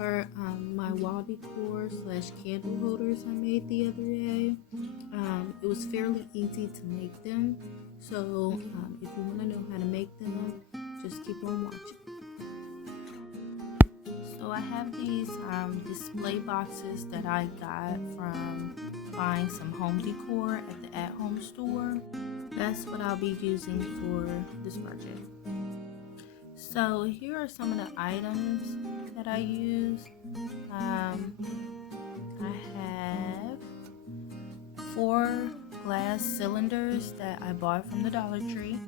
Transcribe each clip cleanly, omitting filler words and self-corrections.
are my wall decor slash candle holders I made the other day. It was fairly easy to make them, so if you want to know how to make them, just keep on watching. So I have these display boxes that I got from buying some home decor at the at-home store. That's what I'll be using for this project. So here are some of the items that I use. I have 4 glass cylinders that I bought from the Dollar Tree.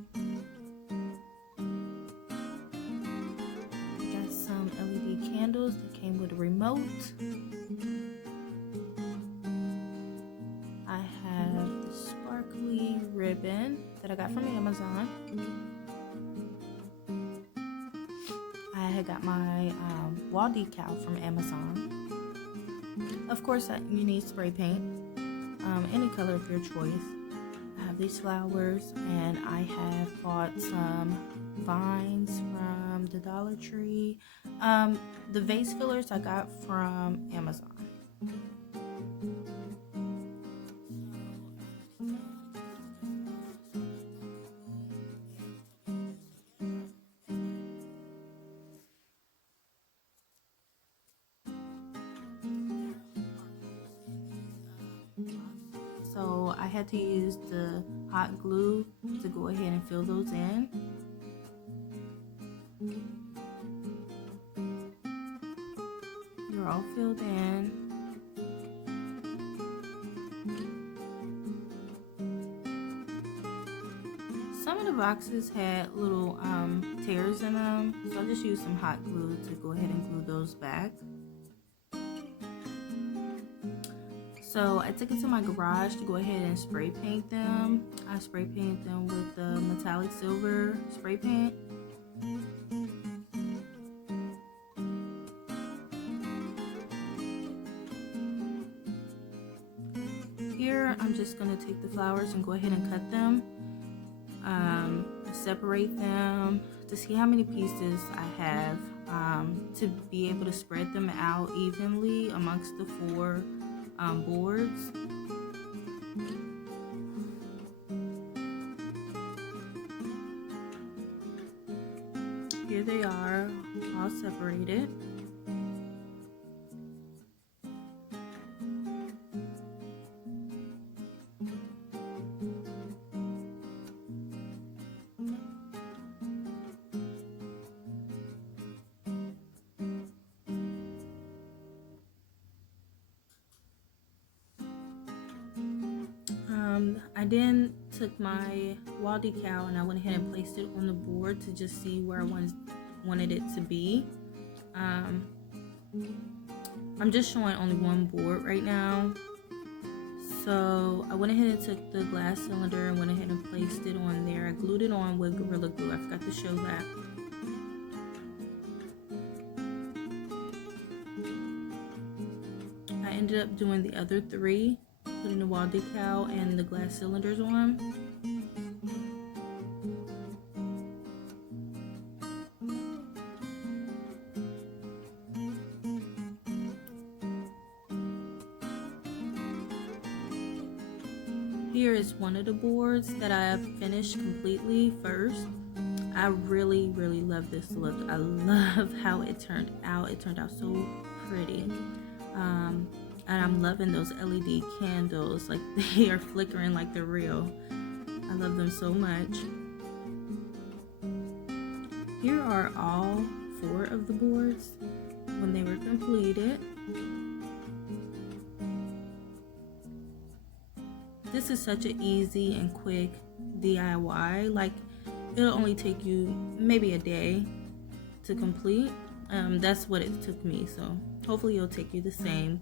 Got some LED candles that came with a remote. I have the sparkly ribbon that I got from Amazon. I had got my wall decal from Amazon. Of course, you need spray paint, any color of your choice. I have these flowers, and I have bought some vines from the Dollar Tree. The vase fillers I got from Amazon. So I had to use the hot glue to go ahead and fill those in. They're all filled in. Some of the boxes had little tears in them, so I just used some hot glue to go ahead and glue those back. So I took it to my garage to go ahead and spray paint them. I spray painted them with the metallic silver spray paint. Here I'm just going to take the flowers and go ahead and cut them. Separate them to see how many pieces I have to be able to spread them out evenly amongst the 4 boards. Here they are, all separated. I then took my wall decal and I went ahead and placed it on the board to just see where I wanted it to be. I'm just showing only one board right now. So I went ahead and took the glass cylinder and went ahead and placed it on there. I glued it on with Gorilla Glue. I forgot to show that. I ended up doing the other 3. Putting the wall decal and the glass cylinders on. Here is one of the boards that I have finished completely first. I really love this look. I love how it turned out. It turned out so pretty. And I'm loving those LED candles, like they are flickering like they're real. I love them so much. Here are all 4 of the boards when they were completed. This is such an easy and quick DIY. Like, it'll only take you maybe a day to complete. That's what it took me, so hopefully it'll take you the same.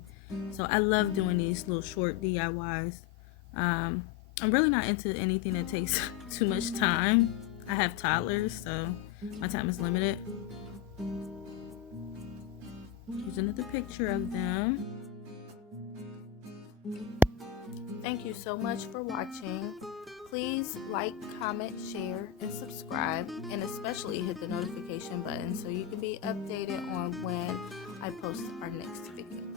So I love doing these little short DIYs. I'm really not into anything that takes too much time. I have toddlers, so my time is limited. Here's another picture of them. Thank you so much for watching. Please like, comment, share, and subscribe, and especially hit the notification button so you can be updated on when I post our next video.